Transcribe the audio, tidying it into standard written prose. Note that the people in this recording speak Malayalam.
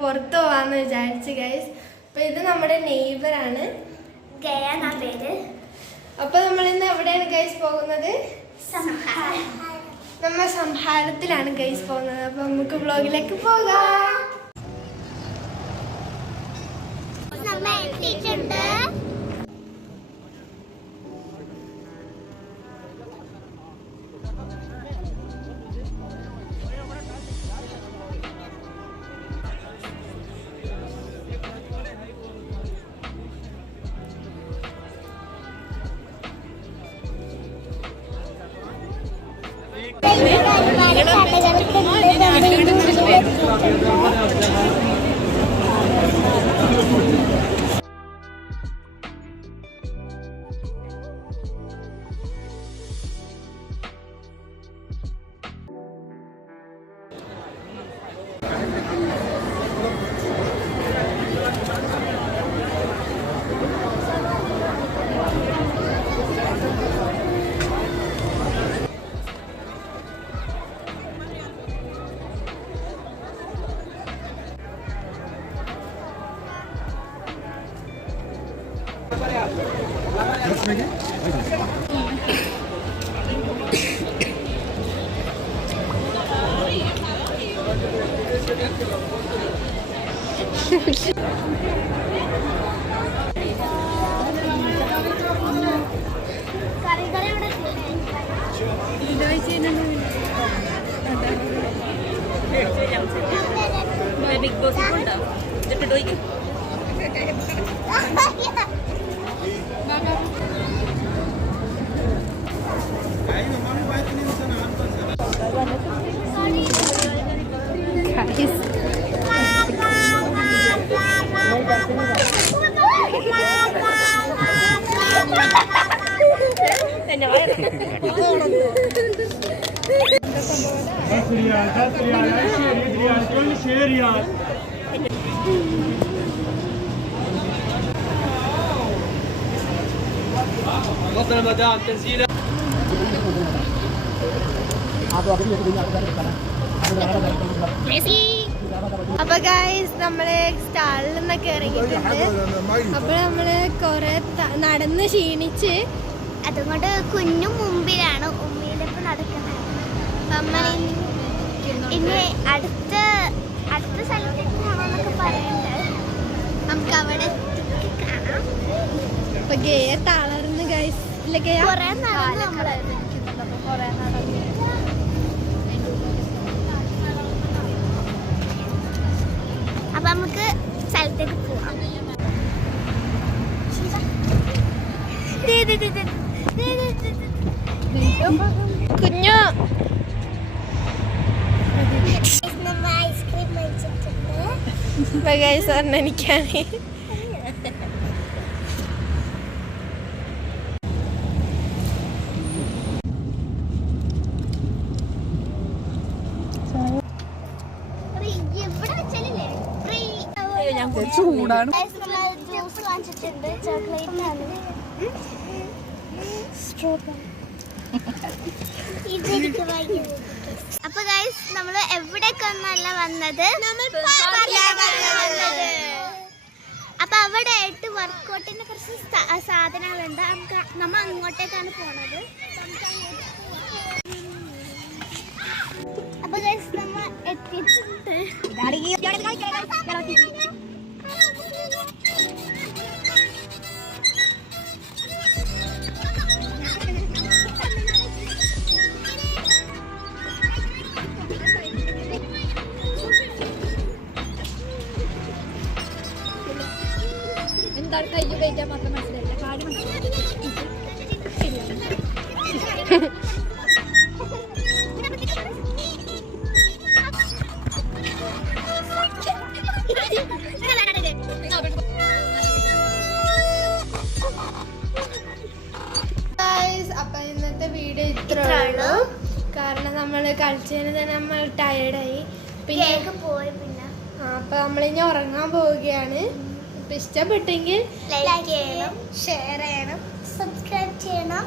പുറത്ത് പോവാന്ന് വിചാരിച്ചു ഗൈസ്. അപ്പൊ ഇത് നമ്മുടെ നെയ്ബറാണ്, പേര്. അപ്പൊ നമ്മൾ ഇന്ന് എവിടെയാണ് ഗൈസ് പോകുന്നത്? നമ്മ സംഹാരത്തിലാണ് ഗൈസ് പോകുന്നത്. അപ്പൊ നമുക്ക് വ്ലോഗിലേക്ക് പോകാം. Big boss تفضل مدام تنزيله. അപ്പൊ ഗൈസ് നമ്മള് സ്റ്റാളിൽ നിന്നൊക്കെ ഇറങ്ങിയിട്ടുണ്ട്. അപ്പൊ നമ്മള് കൊറേ നടന്ന് ക്ഷീണിച്ച് അതുകൊണ്ട് കുഞ്ഞു മുമ്പിലാണ് ഉമ്മയിലിപ്പോ നടക്കുന്നത്. നമ്മൾ ഇനി അടുത്ത സ്ഥലത്തേക്ക് പോകണമെന്നൊക്കെ പറയുന്നുണ്ട്. നമുക്ക് അവിടെ കാണാം. അപ്പൊ ഗേയ തളർന്ന് ഗൈസ്. ഇല്ല ഗേയ കൊറേ നടന്നു നമ്മള്. കൊറേ നടന്നു. അപ്പൊ നമുക്ക് സ്ഥലത്തേക്ക് പോവാം. കുഞ്ഞു ഐസ്ക്രീം മേടിച്ചിട്ടുണ്ട്. ഗൈസ് എനിക്കാണ് ചൂടാണ്. ജ്യൂസ് വാങ്ങിച്ചിട്ടുണ്ട്. ചോക്ലേറ്റ് അപ്പൊ ഗൈസ് നമ്മള് എവിടേക്കൊന്നല്ല വന്നത്, അപ്പൊ അവിടെ ആയിട്ട് വർക്കൗട്ടിന്റെ കുറച്ച് സാധനങ്ങളുണ്ട്. നമ്മ അങ്ങോട്ടേക്കാണ് പോണത്. അപ്പൊ ഗൈസ് നമ്മ എത്തിയിട്ടുണ്ട്. എന്താണ് കയ്യു കഴിക്കാൻ മാത്രം മനസ്സിലായില്ല. കാര്യം അപ്പൊ ഇന്നത്തെ വീഡിയോ ഇത്രേ ഉള്ളൂ. കാരണം നമ്മള് കളിച്ചതിന് തന്നെ നമ്മൾ ടയർഡായി. പിന്നെ അപ്പൊ നമ്മളിനി ഉറങ്ങാൻ പോവുകയാണ്. ഇഷ്ടപ്പെട്ടെങ്കിൽ ലൈക്ക് ചെയ്യണം, ഷെയർ ചെയ്യണം, സബ്സ്ക്രൈബ് ചെയ്യണം.